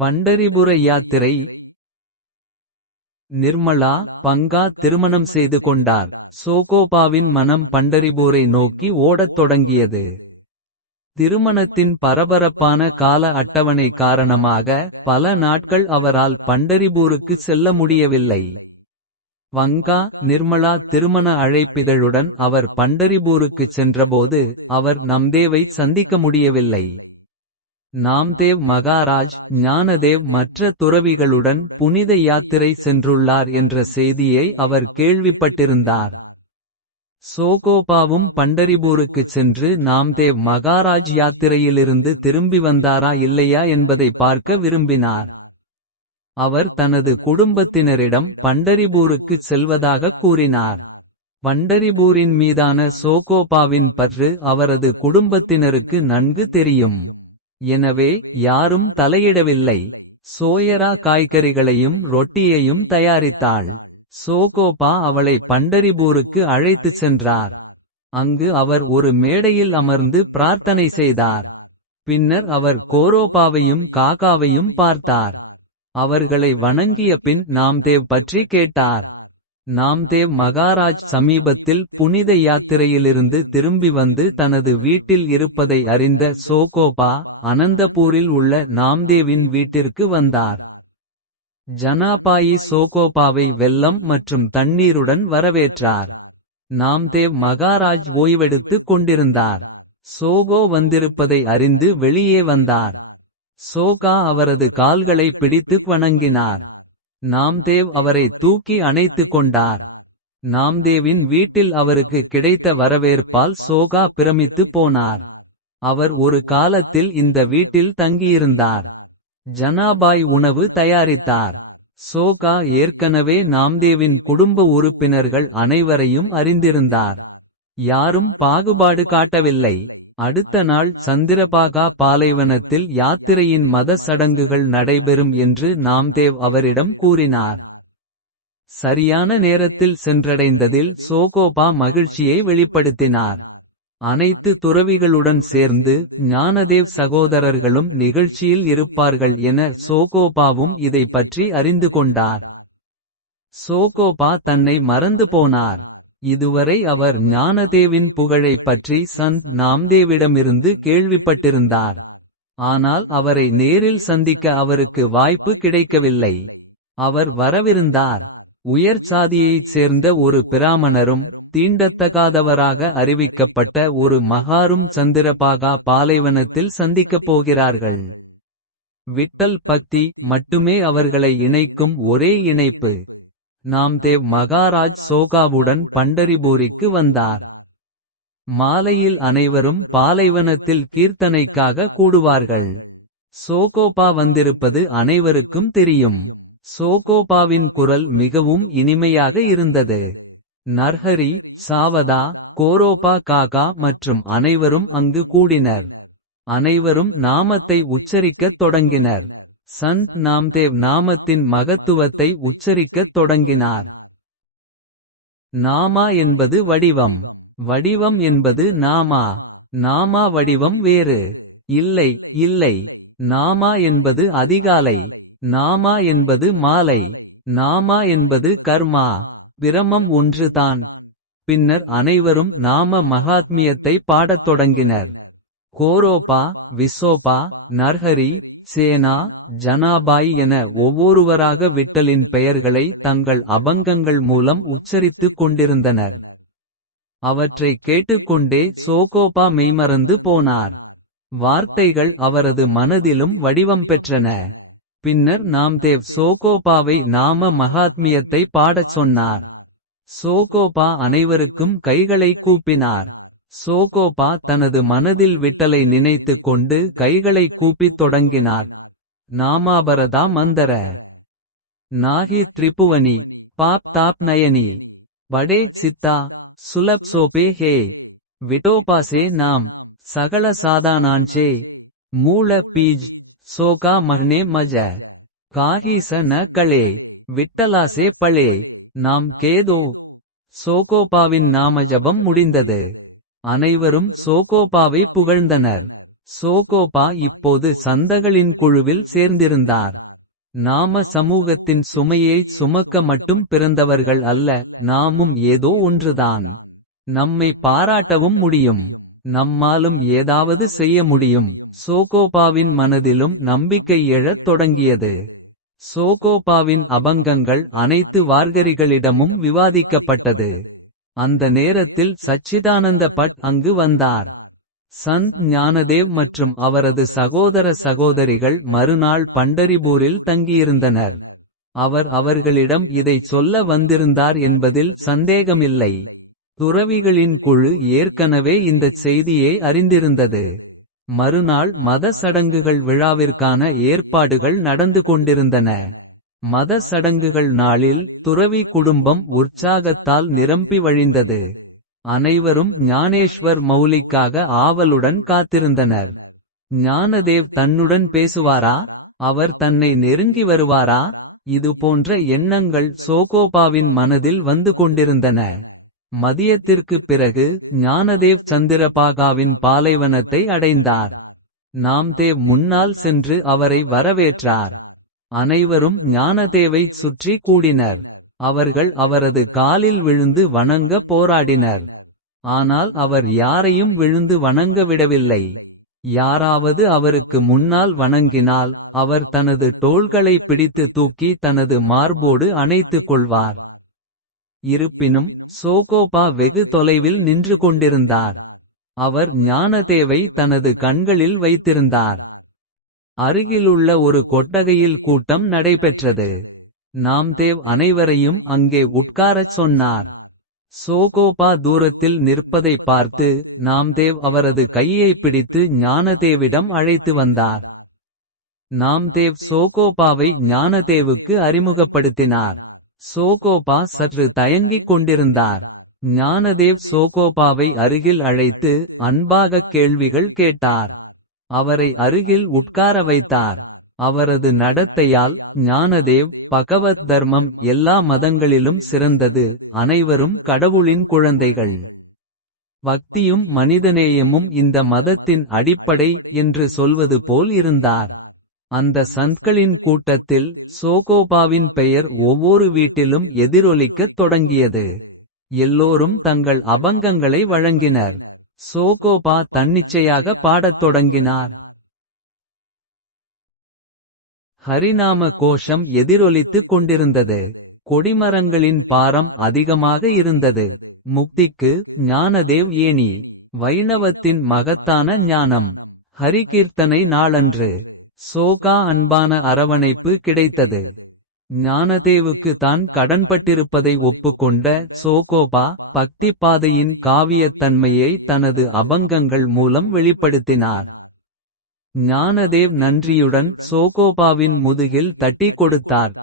பண்டரிபுர யாத்திரை. நிர்மலா பங்கா திருமணம் செய்து கொண்டார். சோகோபாவின் மனம் பண்டரிபூரை நோக்கி ஓடத் தொடங்கியது. திருமணத்தின் பரபரப்பான கால அட்டவணை காரணமாக பல நாட்கள் அவரால் பண்டரிபூருக்கு செல்ல முடியவில்லை. வங்கா நிர்மலா திருமண அழைப்பிதழுடன் அவர் பண்டரிபூருக்குச் சென்றபோது அவர் நம்தேவை சந்திக்க முடியவில்லை. நாம்தேவ் மகாராஜ் ஞானதேவ் மற்ற துறவிகளுடன் புனித யாத்திரை சென்றுள்ளார் என்ற செய்தியை அவர் கேள்விப்பட்டிருந்தார். சோகோபாவும் பண்டரிபூருக்குச் சென்று நாம்தேவ் மகாராஜ் யாத்திரையிலிருந்து திரும்பி வந்தாரா இல்லையா என்பதை பார்க்க விரும்பினார். அவர் தனது குடும்பத்தினரிடம் பண்டரிபூருக்குச் செல்வதாகக் கூறினார். பண்டரிபூரின் மீதான சோகோபாவின் பற்று அவரது குடும்பத்தினருக்கு நன்கு தெரியும். எனவே யாரும் தலையிடவில்லை. சோயரா காய்கறிகளையும் ரொட்டியையும் தயாரித்தாள். சோகோபா அவளை பண்டரிபூருக்கு அழைத்துச் சென்றார். அங்கு அவர் ஒரு மேடையில் அமர்ந்து பிரார்த்தனை செய்தார். பின்னர் அவர் கோரோபாவையும் காகாவையும் பார்த்தார். அவர்களை வணங்கிய பின் நாம்தேவ் பற்றி கேட்டார். நாம்தேவ் மகாராஜ் சமீபத்தில் புனித யாத்திரையிலிருந்து திரும்பி வந்து தனது வீட்டில் இருப்பதை அறிந்த சோகோபா அனந்தபூரில் உள்ள நாம்தேவின் வீட்டிற்கு வந்தார். ஜனாபாயி சோகோபாவை வெல்லம் மற்றும் தண்ணீருடன் வரவேற்றார். நாம்தேவ் மகாராஜ் ஓய்வெடுத்துக் கொண்டிருந்தார். சோகோ வந்திருப்பதை அறிந்து வெளியே வந்தார். சோகா அவரது கால்களை பிடித்துக் வணங்கினார். நாம்தேவ் அவரை தூக்கி அணைத்துக் கொண்டார். நாம்தேவின் வீட்டில் அவருக்கு கிடைத்த வரவேற்பால் சோகா பிரமித்து போனார். அவர் ஒரு காலத்தில் இந்த வீட்டில் தங்கியிருந்தார். ஜனாபாய் உணவு தயாரித்தார். சோகா ஏற்கனவே நாம்தேவின் குடும்ப உறுப்பினர்கள் அனைவரையும் அறிந்திருந்தார். யாரும் பாகுபாடு காட்டவில்லை. அடுத்த நாள் சந்திரபாகா பாலைவனத்தில் யாத்திரையின் மத சடங்குகள் நடைபெறும் என்று நாம்தேவ் அவரிடம் கூறினார். சரியான நேரத்தில் சென்றடைந்ததில் சோகோபா மகிழ்ச்சியை வெளிப்படுத்தினார். அனைத்து துறவிகளுடன் சேர்ந்து ஞானதேவ் சகோதரர்களும் நிகழ்ச்சியில் இருப்பார்கள் என சோகோபாவும் இதை பற்றி அறிந்து கொண்டார். சோகோபா தன்னை மறந்து போனார். இதுவரை அவர் ஞானதேவின் புகழைப் பற்றி சந்த் நாம்தேவிடமிருந்து கேள்விப்பட்டிருந்தார். ஆனால் அவரை நேரில் சந்திக்க அவருக்கு வாய்ப்பு கிடைக்கவில்லை. அவர் வரவிருந்தார். உயர் சாதியைச் சேர்ந்த ஒரு பிராமணரும் தீண்டத்தகாதவராக அறிவிக்கப்பட்ட ஒரு மகாரும் சந்திரபாகா பாலைவனத்தில் சந்திக்கப் போகிறார்கள். விட்டல் பக்தி மட்டுமே அவர்களை இணைக்கும் ஒரே இணைப்பு. நாம்தேவ் மகாராஜ் சோகாவுடன் பண்டரிபூரிக்கு வந்தார். மாலையில் அனைவரும் பாலைவனத்தில் கீர்த்தனைக்காக கூடுவார்கள். சோகோபா வந்திருப்பது அனைவருக்கும் தெரியும். சோகோபாவின் குரல் மிகவும் இனிமையாக இருந்தது. நர்ஹரி சாவதா கோரோபா காகா மற்றும் அனைவரும் அங்கு கூடினர். அனைவரும் நாமத்தை உச்சரிக்கத் தொடங்கினர். சந்த் நாம்தேவ் நாமத்தின் மகத்துவத்தை உச்சரிக்கத் தொடங்கினார். நாமா என்பது வடிவம். வடிவம் என்பது நாமா. நாமா வடிவம் வேறு. இல்லை இல்லை. நாமா என்பது அதிகாலை. நாமா என்பது மாலை. நாமா என்பது கர்மா. பிரமம் ஒன்றுதான் பின்னர் அனைவரும் நாம மகாத்மியத்தை பாடத் தொடங்கினர். கோரோபா விசோபா நர்ஹரி சேனா ஜனாபாய் என ஒவ்வொருவராக விட்டலின் பெயர்களை தங்கள் அபங்கங்கள் மூலம் உச்சரித்துக் கொண்டிருந்தனர். அவற்றை கேட்டுக்கொண்டே சோகோபா மெய்மறந்து போனார். வார்த்தைகள் அவரது மனதிலும் வடிவம் பெற்றன. பின்னர் நாம்தேவ் சோகோபாவை நாம மகாத்மியத்தை பாடச் சொன்னார். சோகோபா அனைவருக்கும் கைகளை கூப்பினார். சோகோபா தனது மனதில் விட்டலை நினைத்துக் கொண்டு கைகளை கூப்பித் தொடங்கினார். நாமாபரதா மந்தர. நாகி திரிபுவனி. பாப் தாப் நயனி படே சித்தா. சுலப் சோபே ஹே. விட்டோபாசே நாம். சகல சாதானான்சே மூல பீஜ். சோகா மஹ்னே மஜ. காஹீச ந களே விட்டலாசே பளே. நாம் கேதோ. சோகோபாவின் நாமஜபம் முடிந்தது. அனைவரும் சோகோபாவை புகழ்ந்தனர் சோகோபா இப்போது சந்தகளின் குழுவில் சேர்ந்திருந்தார். நாம சமூகத்தின் சுமையை சுமக்க மட்டும் பிறந்தவர்கள் அல்ல நாமும் ஏதோ ஒன்றுதான். நம்மை பாராட்டவும் முடியும். நம்மாலும் ஏதாவது செய்ய முடியும். சோகோபாவின் மனதிலும் நம்பிக்கை எழத் தொடங்கியது. சோகோபாவின் அபங்கங்கள் அனைத்து வார்கரிகளிடமும் விவாதிக்கப்பட்டது. அந்த நேரத்தில் சச்சிதானந்த பட் அங்கு வந்தார். சந்த் ஞானதேவ் மற்றும் அவரது சகோதர சகோதரிகள் மறுநாள் பண்டரிபூரில் தங்கியிருந்தனர். அவர் அவர்களிடம் இதைச் சொல்ல வந்திருந்தார் என்பதில் சந்தேகமில்லை. துறவிகளின் குழு ஏற்கனவே இந்தச் செய்தியை அறிந்திருந்தது. மறுநாள் மத சடங்குகள் விழாவிற்கான ஏற்பாடுகள் நடந்து கொண்டிருந்தன. மத சடங்குகள் நாளில் துறவி குடும்பம் உற்சாகத்தால் நிரம்பி வழிந்தது. அனைவரும் ஞானேஸ்வர் மௌலிக்காக ஆவலுடன் காத்திருந்தனர். ஞானதேவ் தன்னுடன் பேசுவாரா அவர் தன்னை நெருங்கி வருவாரா. இது போன்ற எண்ணங்கள் சோகோபாவின் மனதில் வந்து கொண்டிருந்தன. மதியத்திற்குப் பிறகு ஞானதேவ் சந்திரபாகாவின் பாலைவனத்தை அடைந்தார். நாம்தேவ் முன்னால் சென்று அவரை வரவேற்றார். அனைவரும் ஞானதேவைச் சுற்றி கூடினர். அவர்கள் அவரது காலில் விழுந்து வணங்க போராடினர். ஆனால் அவர் யாரையும் விழுந்து வணங்க விடவில்லை. யாராவது அவருக்கு முன்னால் வணங்கினால் அவர் தனது தோள்களை பிடித்து தூக்கி தனது மார்போடு அணைத்துக் கொள்வார். இருப்பினும் சோகோபா வெகு தொலைவில் நின்று கொண்டிருந்தார். அவர் ஞானதேவை தனது கண்களில் வைத்திருந்தார். அருகிலுள்ள ஒரு கொட்டகையில் கூட்டம் நடைபெற்றது. நாம்தேவ் அனைவரையும் அங்கே உட்காரச் சொன்னார். சோகோபா தூரத்தில் நிற்பதைப் பார்த்து நாம்தேவ் அவரது கையைப் பிடித்து ஞானதேவிடம் அழைத்து வந்தார். நாம்தேவ் சோகோபாவை ஞானதேவுக்கு அறிமுகப்படுத்தினார். சோகோபா சற்று தயங்கிக் கொண்டிருந்தார். ஞானதேவ் சோகோபாவை அருகில் அழைத்து அன்பாகக் கேள்விகள் கேட்டார். அவரை அருகில் உட்கார வைத்தார். அவரது நடத்தையால் ஞானதேவ் பகவத் தர்மம் எல்லா மதங்களிலும் சிறந்தது அனைவரும் கடவுளின் குழந்தைகள். பக்தியும் மனிதநேயமும் இந்த மதத்தின் அடிப்படை என்று சொல்வது போல் இருந்தார். அந்த சந்த்களின் கூட்டத்தில் சோகோபாவின் பெயர் ஒவ்வொரு வீட்டிலும் எதிரொலிக்கத் தொடங்கியது. எல்லோரும் தங்கள் அபங்கங்களை வழங்கினர். சோகோபா தன்னிச்சையாக பாடத் தொடங்கினார். ஹரிநாம கோஷம் எதிரொலித்துக் கொண்டிருந்தது. கொடிமரங்களின் பாரம் அதிகமாக இருந்தது. முக்திக்கு ஞானதேவ் ஏனி. வைணவத்தின் மகத்தான ஞானம். ஹரிகீர்த்தனை நாளன்று. சோகா அன்பான அரவணைப்பு கிடைத்தது. ஞானதேவுக்கு தான் கடன்பட்டிருப்பதை ஒப்புக்கொண்ட சோகோபா பக்திப்பாதையின் காவியத்தன்மையை தனது அபங்கங்கள் மூலம் வெளிப்படுத்தினார். ஞானதேவ் நன்றியுடன் சோகோபாவின் முதுகில் தட்டி கொடுத்தார்.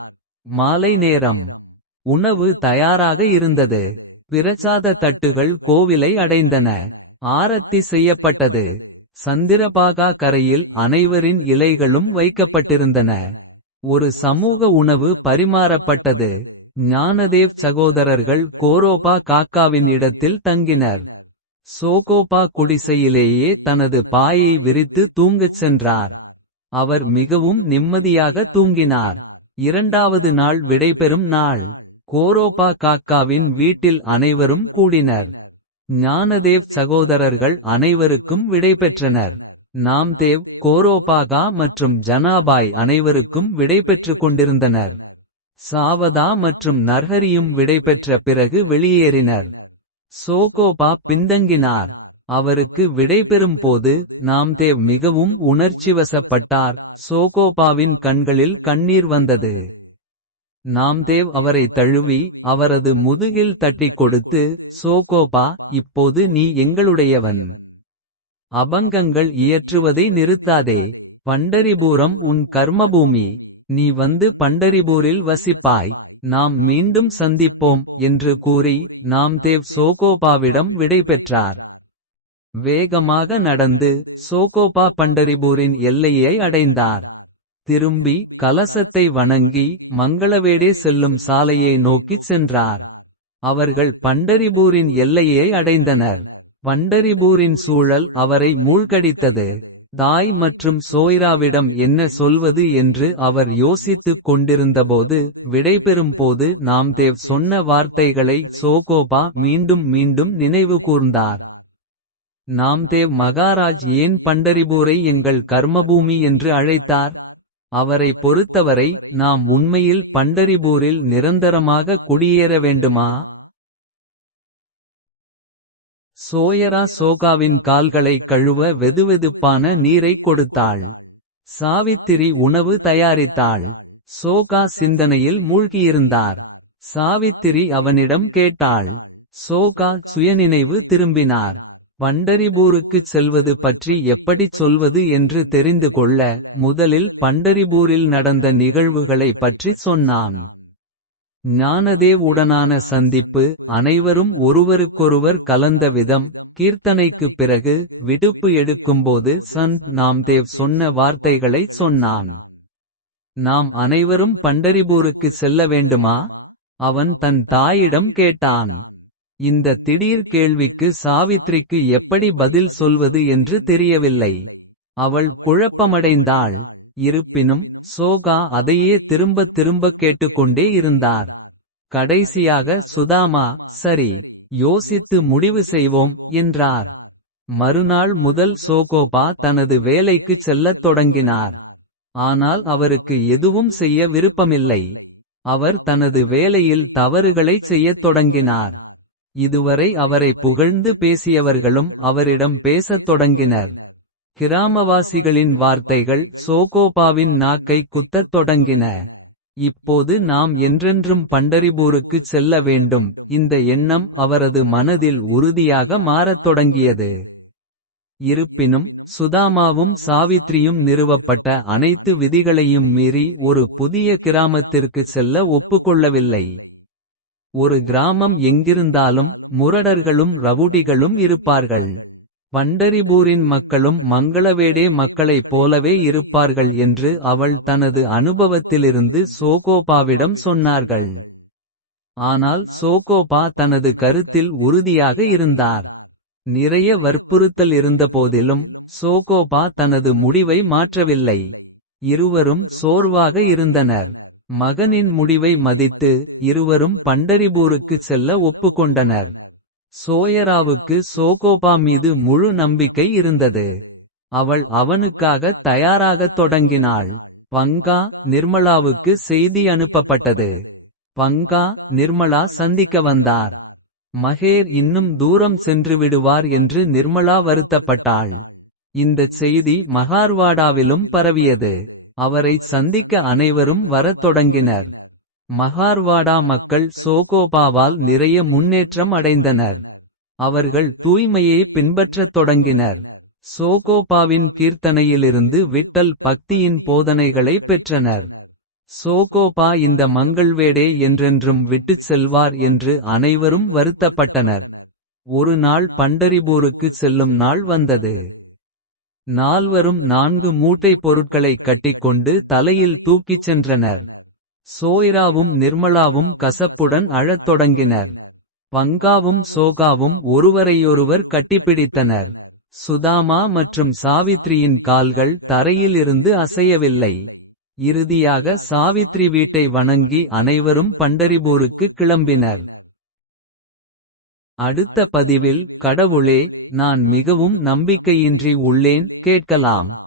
மாலை நேரம். உணவு தயாராக இருந்தது. பிரசாத தட்டுகள் கோவிலை அடைந்தன. ஆரத்தி செய்யப்பட்டது. சந்திரபாகா கரையில் அனைவரின் இலைகளும் வைக்கப்பட்டிருந்தன. ஒரு சமூக உணவு பரிமாறப்பட்டது. ஞானதேவ் சகோதரர்கள் கோரோபா காக்காவின் இடத்தில் தங்கினர். சோகோபா குடிசையிலேயே தனது பாயை விரித்து தூங்கச் சென்றார். அவர் மிகவும் நிம்மதியாக தூங்கினார். இரண்டாவது நாள் விடைபெறும் நாள். கோரோபா காக்காவின் வீட்டில் அனைவரும் கூடினர். ஞானதேவ் சகோதரர்கள் அனைவருக்கும் விடைபெற்றனர். நாம்தேவ் கோரோபாகா மற்றும் ஜனாபாய் அனைவருக்கும் விடைபெற்றுக் கொண்டிருந்தனர். சாவதா மற்றும் நர்ஹரியும் விடைபெற்ற பிறகு வெளியேறினர். சோகோபா பின்தங்கினார். அவருக்கு விடைபெறும் போது நாம்தேவ் மிகவும் உணர்ச்சிவசப்பட்டார். சோகோபாவின் கண்களில் கண்ணீர் வந்தது. நாம்தேவ் அவரை தழுவி அவரது முதுகில் தட்டிக் கொடுத்து சோகோபா இப்போது நீ எங்களுடையவன். அபங்கங்கள் இயற்றுவதை நிறுத்தாதே. பண்டரிபூரம் உன் கர்மபூமி. நீ வந்து பண்டரிபூரில் வசிப்பாய். நாம் மீண்டும் சந்திப்போம் என்று கூறி நாம் தேவ் சோகோபாவிடம் விடைபெற்றார். வேகமாக நடந்து சோகோபா பண்டரிபூரின் எல்லையை அடைந்தார். திரும்பி கலசத்தை வணங்கி மங்களவேடே செல்லும் சாலையை நோக்கிச் சென்றார். அவர்கள் பண்டரிபூரின் எல்லையை அடைந்தனர். பண்டரிபூரின் சூழல் அவரை மூழ்கடித்தது. தாய் மற்றும் சோய்ராவிடம் என்ன சொல்வது என்று அவர் யோசித்துக் கொண்டிருந்தபோது விடைபெறும்போது நாம்தேவ் சொன்ன வார்த்தைகளை சோகோபா மீண்டும் மீண்டும் நினைவு கூர்ந்தார். நாம்தேவ் மகாராஜ் ஏன் பண்டரிபூரை எங்கள் கர்மபூமி என்று அழைத்தார்? அவரை பொறுத்தவரை நாம் உண்மையில் பண்டரிபூரில் நிரந்தரமாக குடியேற வேண்டுமா? சோயரா சோகாவின் கால்களை கழுவ வெதுவெதுப்பான நீரை கொடுத்தாள். சாவித்திரி உணவு தயாரித்தாள். சோகா சிந்தனையில் மூழ்கியிருந்தார். சாவித்திரி அவனிடம் கேட்டாள். சோகா சுயநினைவு திரும்பினார். பண்டரிபூருக்குச் செல்வது பற்றி எப்படிச் சொல்வது என்று தெரிந்து கொள்ள. முதலில் பண்டரிபூரில் நடந்த நிகழ்வுகளைப் பற்றிச் சொன்னான். ஞானதேவுடனான சந்திப்பு அனைவரும் ஒருவருக்கொருவர் கலந்த விதம். கீர்த்தனைக்குப் பிறகு விடுப்பு எடுக்கும்போது சந்த் நாம்தேவ் சொன்ன வார்த்தைகளைச் சொன்னான். நாம் அனைவரும் பண்டரிபூருக்கு செல்ல வேண்டுமா. அவன் தன் தாயிடம் கேட்டான். இந்த திடீர் கேள்விக்கு சாவித்ரிக்கு எப்படி பதில் சொல்வது என்று தெரியவில்லை. அவள் குழப்பமடைந்தாள். இருப்பினும் சோகா அதையே திரும்பத் திரும்பக் கேட்டுக்கொண்டே இருந்தார். கடைசியாக சுதாமா சரி யோசித்து முடிவு செய்வோம் என்றார். மறுநாள் முதல் சோகோபா தனது வேலைக்குச் செல்லத் தொடங்கினார். ஆனால் அவருக்கு எதுவும் செய்ய விருப்பமில்லை. அவர் தனது வேலையில் தவறுகளைச் செய்யத் தொடங்கினார். இதுவரை அவரை புகழ்ந்து பேசியவர்களும் அவரிடம் பேசத் தொடங்கினர். கிராமவாசிகளின் வார்த்தைகள் சோகோபாவின் நாக்கை குத்தத் தொடங்கின. இப்போது நாம் என்றென்றும் பண்டரிபூருக்குச் செல்ல வேண்டும். இந்த எண்ணம் அவரது மனதில் உறுதியாக மாறத் தொடங்கியது. இருப்பினும் சுதாமாவும் சாவித்ரியும் நிறுவப்பட்ட அனைத்து விதிகளையும் மீறி ஒரு புதிய கிராமத்திற்குச் செல்ல ஒப்புக்கொள்ளவில்லை. ஒரு கிராமம் எங்கிருந்தாலும் முரடர்களும் ரவுடிகளும் இருப்பார்கள். பண்டரிபூரின் மக்களும் மங்களவேடே மக்களைப் போலவே இருப்பார்கள் என்று அவள் தனது அனுபவத்திலிருந்து சோகோபாவிடம் சொன்னார்கள். ஆனால் சோகோபா தனது கருத்தில் உறுதியாக இருந்தார். நிறைய வற்புறுத்தல் இருந்தபோதிலும் சோகோபா தனது முடிவை மாற்றவில்லை. இருவரும் சோர்வாக இருந்தனர். மகனின் முடிவை மதித்து இருவரும் பண்டரிபூருக்குச் செல்ல ஒப்புக்கொண்டனர். சோயராவுக்கு சோகோபா மீது முழு நம்பிக்கை இருந்தது. அவள் அவனுக்காக தயாராகத் தொடங்கினாள். பங்கா நிர்மலாவுக்கு செய்தி அனுப்பப்பட்டது. பங்கா நிர்மலா சந்திக்க வந்தார். மகேர் இன்னும் தூரம் சென்று விடுவார் என்று நிர்மலா வருத்தப்பட்டாள். இந்தச் செய்தி மகார்வாடாவிலும் பரவியது. அவரை சந்திக்க அனைவரும் வரத் தொடங்கினர். மகார்வாடா மக்கள் சோகோபாவால் நிறைய முன்னேற்றம் அடைந்தனர். அவர்கள் தூய்மையை பின்பற்றத் தொடங்கினர். சோகோபாவின் கீர்த்தனையிலிருந்து விட்டல் பக்தியின் போதனைகளை பெற்றனர். சோகோபா இந்த மங்கள்வேடே என்றென்றும் விட்டுச் செல்வார் என்று அனைவரும் வருத்தப்பட்டனர். ஒரு நாள் பண்டரிபூருக்குச் செல்லும் நாள் வந்தது. நால்வரும் நான்கு மூட்டை பொருட்களைக் கட்டிக்கொண்டு தலையில் தூக்கிச் சென்றனர். சோய்ராவும் நிர்மலாவும் கசப்புடன் அழத் தொடங்கினர். பங்காவும் சோகாவும் ஒருவரையொருவர் கட்டிப்பிடித்தனர். சுதாமா மற்றும் சாவித்ரியின் கால்கள் தரையில் இருந்து அசையவில்லை. இறுதியாக சாவித்ரி வீட்டை வணங்கி அனைவரும் பண்டரிபூருக்கு கிளம்பினர். அடுத்த பதிவில் கடவுளே நான் மிகவும் நம்பிக்கையின்றி உள்ளேன் கேட்கலாம்.